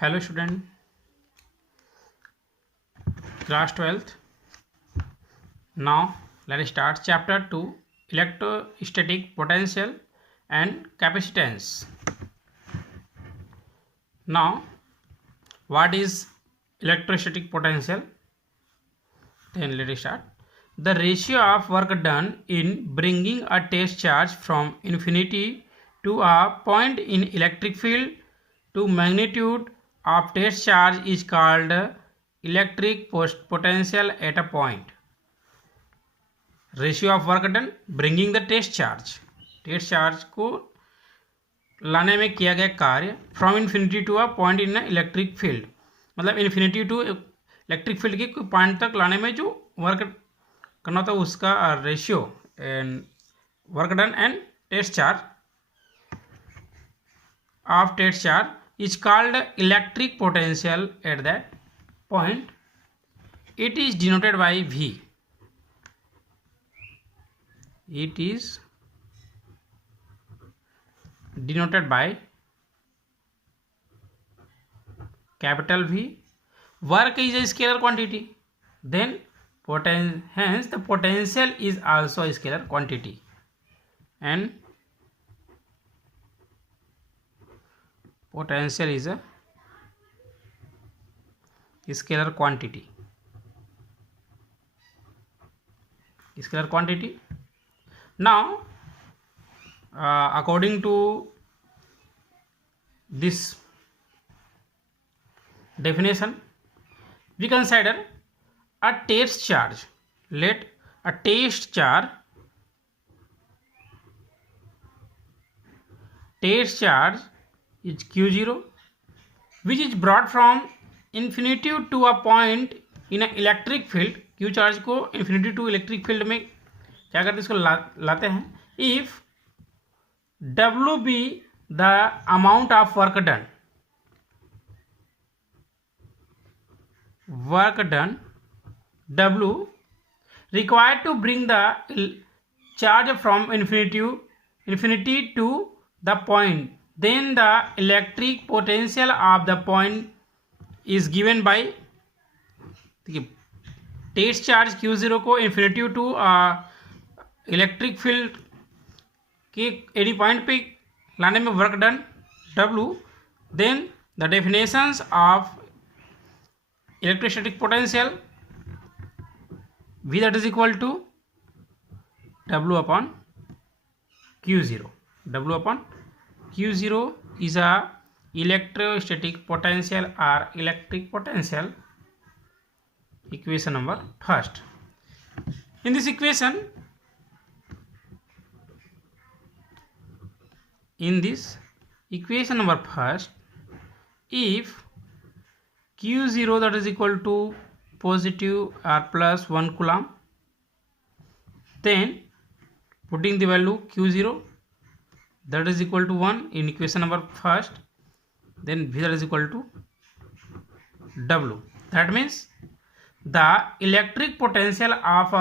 Hello student, class 12th. Now let us start chapter 2, electrostatic potential and capacitance. Now what is electrostatic potential? Then let us start. The ratio of work done in bringing a test charge from infinity to a point in electric field to magnitude of test charge is called electric potential at a point. Ratio of work done bringing the test charge को लाने में किया गया कार्य from infinity to a point in electric field, मतलब infinity to electric field के कोई point तक लाने में जो वर्क करना होता है उसका ratio and work done and test charge of test charge is called electric potential at that point. It is denoted by V. It is denoted by capital V. Work is a scalar quantity, then hence the potential is also a scalar quantity, and potential is a scalar quantity. Now according to this definition, we consider a test charge. Let a test charge is Q0, which is brought from infinity to a point in an electric field. Q charge को infinity to electric field में क्या करते हैं, इसको लाते हैं. If W be the amount of work done W required to bring the charge from infinity to the point, then the electric potential of the point is given by. Test charge Q0 को infinity to electric field के any point पे लाने में work done W. Then the definitions of electrostatic potential V, that is equal to W upon Q0. W upon Q0 is a electrostatic potential or electric potential. Equation number first. In this equation, number first, if Q0 that is equal to positive or plus 1 coulomb, then putting the value Q0 that is equal to 1 in equation number first, then V that is equal to W. That means the electric potential of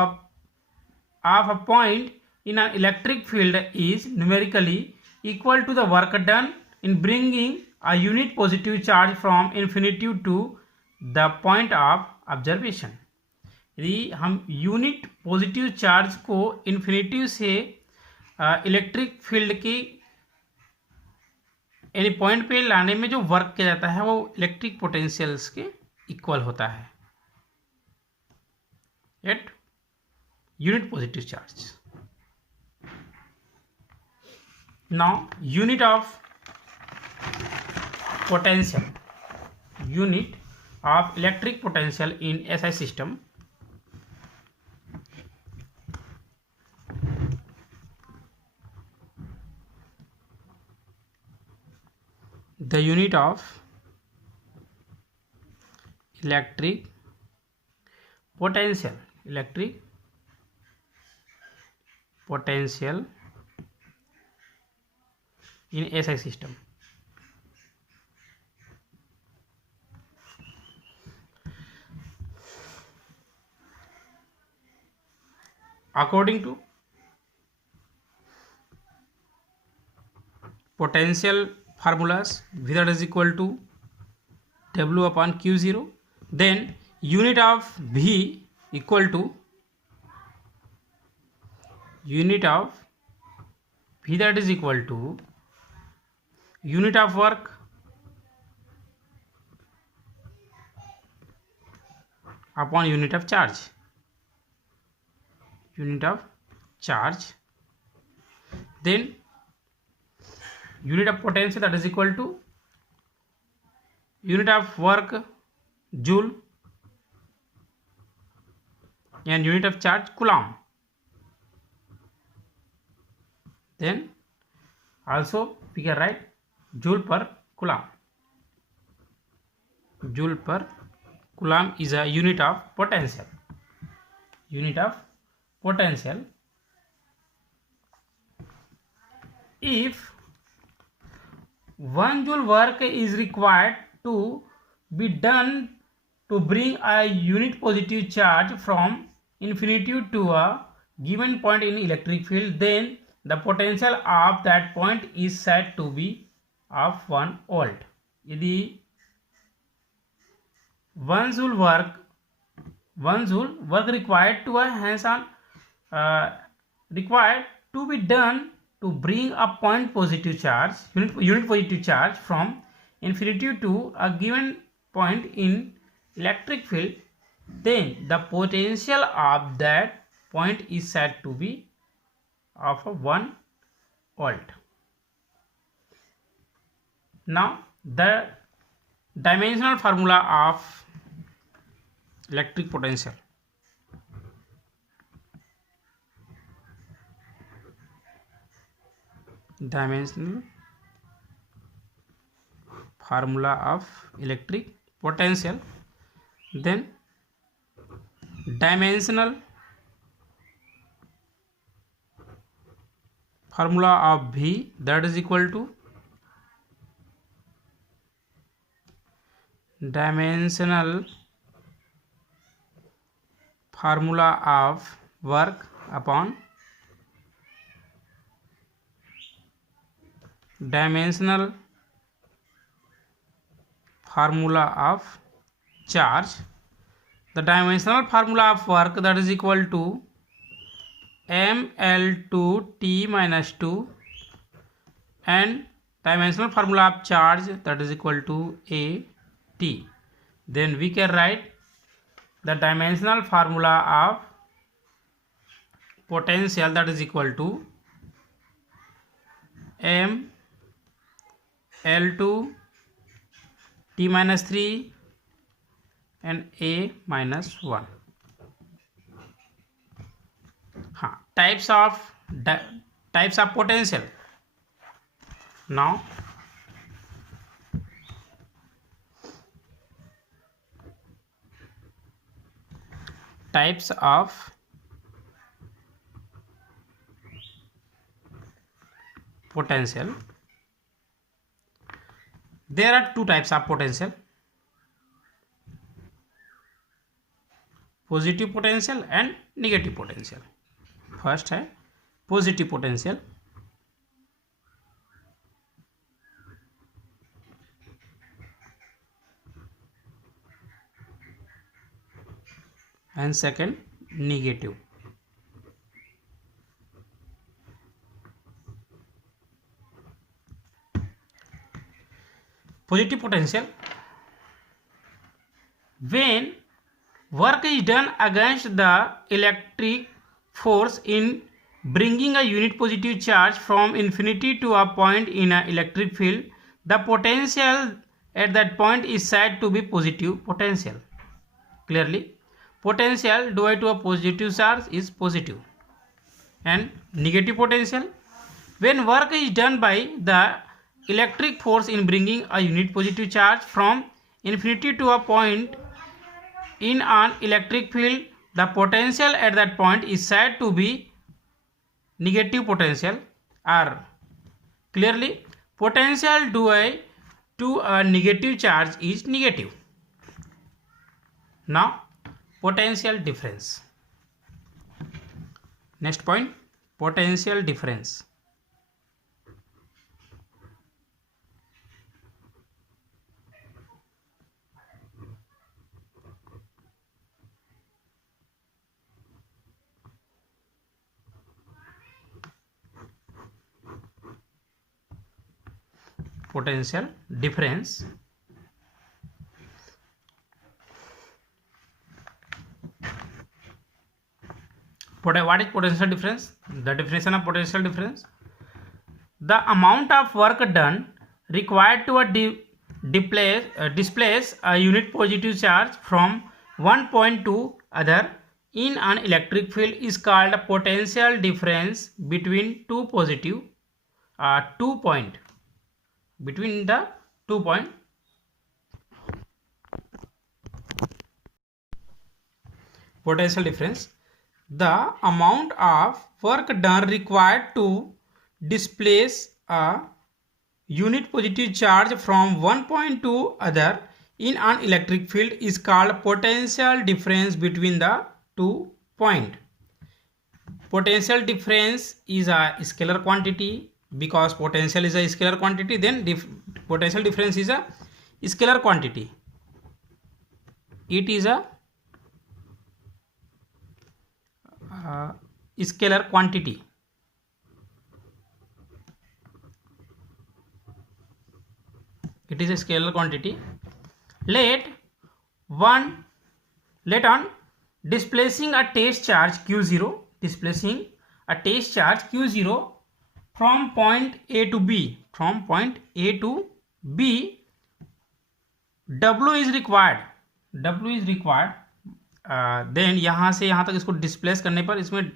a point in an electric field is numerically equal to the work done in bringing a unit positive charge from infinity to the point of observation. यदि हम unit positive charge को infinity से electric field की any point पे लाने में जो work किया जाता है वो इलेक्ट्रिक पोटेंशियल्स के इक्वल होता है at unit positive charge. Now unit of potential, unit of electric potential in SI system. The unit of electric potential in SI system. According to potential formulas, V that is equal to W upon Q0. Then unit of V equal to unit of V, that is equal to unit of work upon unit of charge. Unit of charge. Then unit of potential, that is equal to unit of work joule and unit of charge coulomb. Then also we can write joule per coulomb. Joule per coulomb is a unit of potential. Unit of potential. If 1 joule work is required to be done to bring a unit positive charge from infinity to a given point in electric field, then the potential of that point is said to be of 1 volt. यदि 1 joule work required to a hands-on required to be done to bring a point positive charge, unit positive charge from infinity to a given point in electric field, then the potential of that point is said to be of 1 volt. Now the dimensional formula of electric potential. Dimensional formula of electric potential. Then dimensional formula of V, that is equal to dimensional formula of work upon dimensional formula of charge. The dimensional formula of work, that is equal to mL2 T minus 2, and dimensional formula of charge, that is equal to AT. Then we can write the dimensional formula of potential, that is equal to mL2 T minus 3 and A minus 1. Types of potential. Now types of potential. There are two types of potential: positive potential and negative potential. First है positive potential, and second negative. Positive potential: when work is done against the electric force in bringing a unit positive charge from infinity to a point in an electric field, the potential at that point is said to be positive potential. Clearly, potential divided to a positive charge is positive. And negative potential: when work is done by the electric force in bringing a unit positive charge from infinity to a point in an electric field, the potential at that point is said to be negative potential. Or clearly, potential due to a negative charge is negative. Now potential difference. Next point, potential difference. potential difference. What is potential difference? The definition of potential difference: the amount of work done required to displace a unit positive charge from one point to other in an electric field is called a potential difference between two point between the 2 point. Potential difference: the amount of work done required to displace a unit positive charge from one point to other in an electric field is called potential difference between the 2 point. Potential difference is a scalar quantity. Because potential is a scalar quantity, then potential difference is a scalar quantity. It is a scalar quantity. It is a scalar quantity. Let on displacing a test charge q0, from point A to B, W is required. Then यहाँ से यहाँ तक इसको displace करने पर इसमें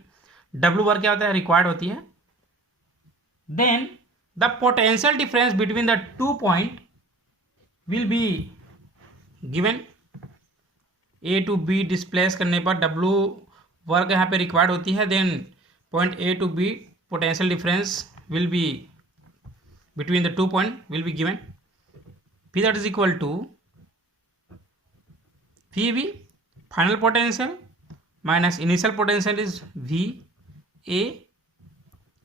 W work क्या होता है, रिक्वायर्ड होती है. Then the potential difference between the 2 point will be given. A to B displace करने पर W वर्क यहाँ पे रिक्वायर्ड होती है. Then point A to B potential difference will be between the 2 point will be given. P that is equal to VB, final potential, minus initial potential is VA,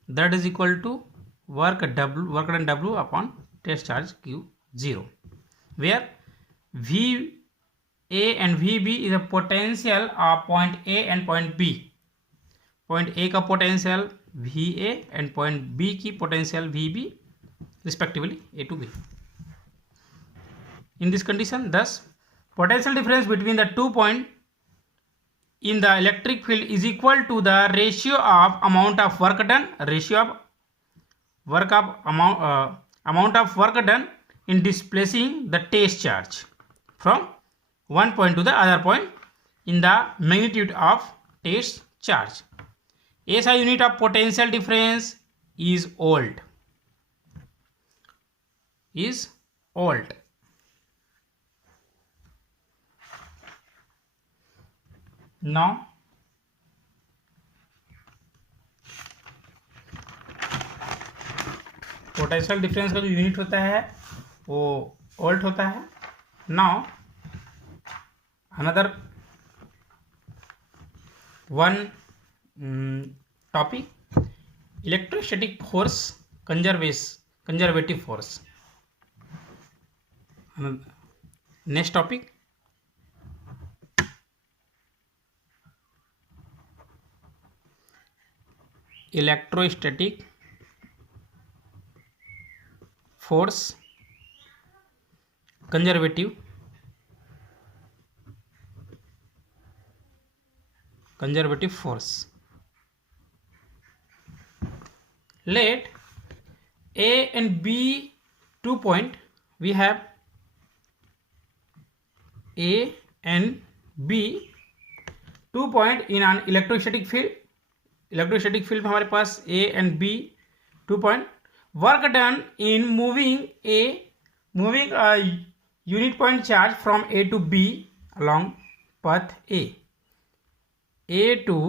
that is equal to work done W upon test charge Q0, where VA and VB is a potential of point A and point B. Point A का potential VA and point B की potential VB respectively A to B. In this condition, thus potential difference between the 2 point in the electric field is equal to the ratio of amount of work done, amount of work done in displacing the test charge from one point to the other point in the magnitude of test charge. SI unit of potential difference is volt. Now potential difference का जो unit होता है वो volt होता है. Now another one topic, electrostatic force conservative force. Next topic, electrostatic force conservative force. Let A and B 2 point, we have A and B 2 point in an electrostatic field. Electrostatic field में हमारे पास A and B 2 point. Work done in moving a unit point charge from A to B along path A to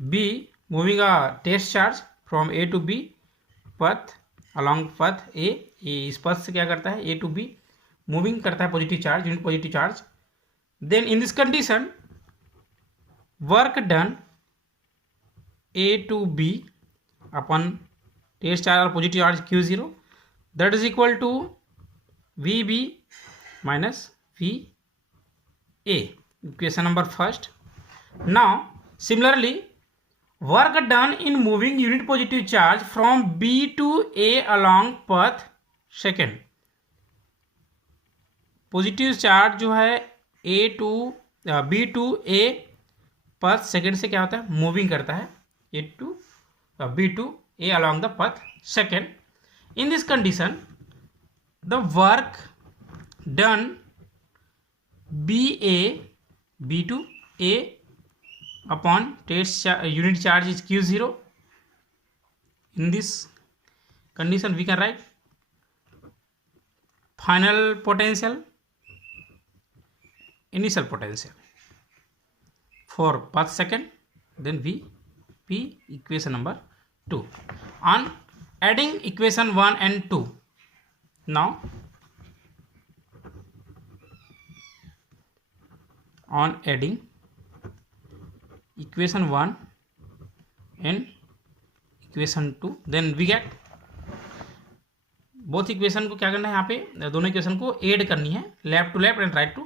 B, moving a test charge from A to B path along path A. इस पथ से क्या करता है, A to B moving करता है positive charge, unit positive charge. Then in this condition work done A to B upon test charge or positive charge Q0, that is equal to VB minus VA. Equation number first. Now similarly work done in moving unit positive charge from B to A along path second. Positive charge जो है A to B to A path second से क्या होता है, moving करता है A to B to A along the path second. In this condition the work done B to A upon unit charge is q0. In this condition we can write final potential, initial potential for path second, then Vp equation number 2. On adding equation 1 and 2, now on adding equation 1 and equation 2, then we get both equation को क्या करना है, यहाँ पे दोनों equation को add करनी है, left to left and right to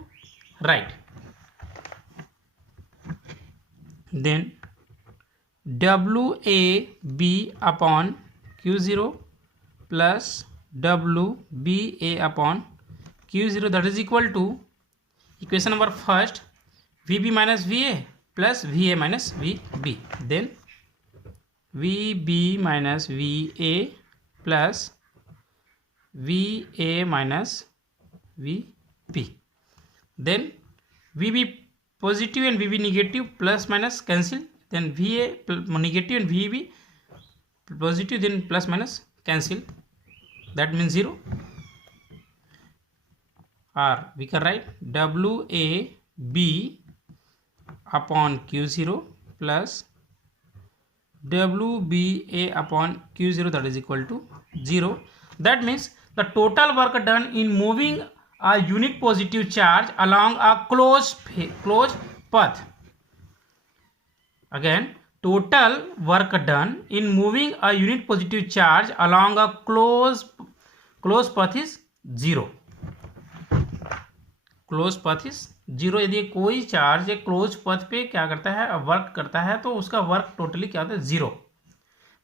right. Then W A B upon Q0 plus W B A upon Q0 that is equal to equation number first VB minus VA plus VA minus VB, then VB minus VA plus VA minus VB, then VB positive and VB negative plus minus cancel, then VA negative and VB positive, then plus minus cancel, that means 0, or we can write WAB upon Q0 plus WBA upon Q0 that is equal to 0. That means the total work done in moving a unit positive charge along a closed path. Again, total work done in moving a unit positive charge along a closed path is 0. Close पथ is 0। यदि कोई charge एक close पथ पे क्या करता है, work करता है, तो उसका वर्क टोटली क्या होता है, 0।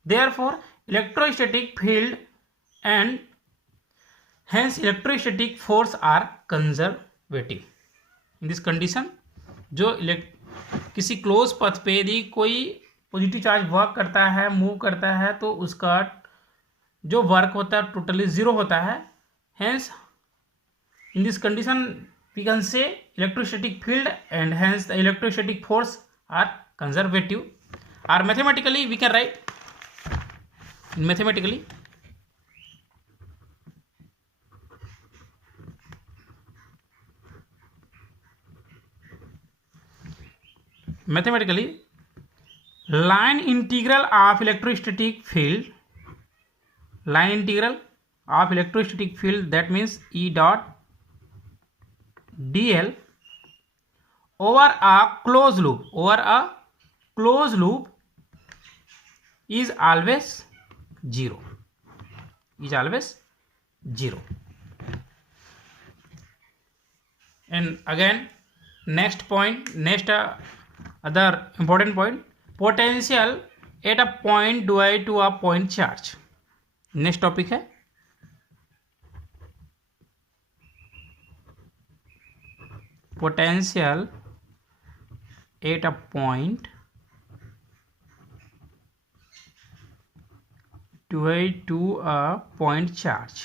Therefore electrostatic field and hence electrostatic force are conservative. In this condition जो किसी क्लोज पथ पे यदि कोई पॉजिटिव चार्ज वर्क करता है, मूव करता है, तो उसका जो वर्क होता है टोटली 0 होता है। Hence in this condition we can say electrostatic field and hence the electrostatic force are conservative, or mathematically we can write mathematically line integral of electrostatic field, that means E dot dl over a closed loop is always 0, and again next other important point, potential at a point due to a point charge। Next topic है potential at a point due to a point charge।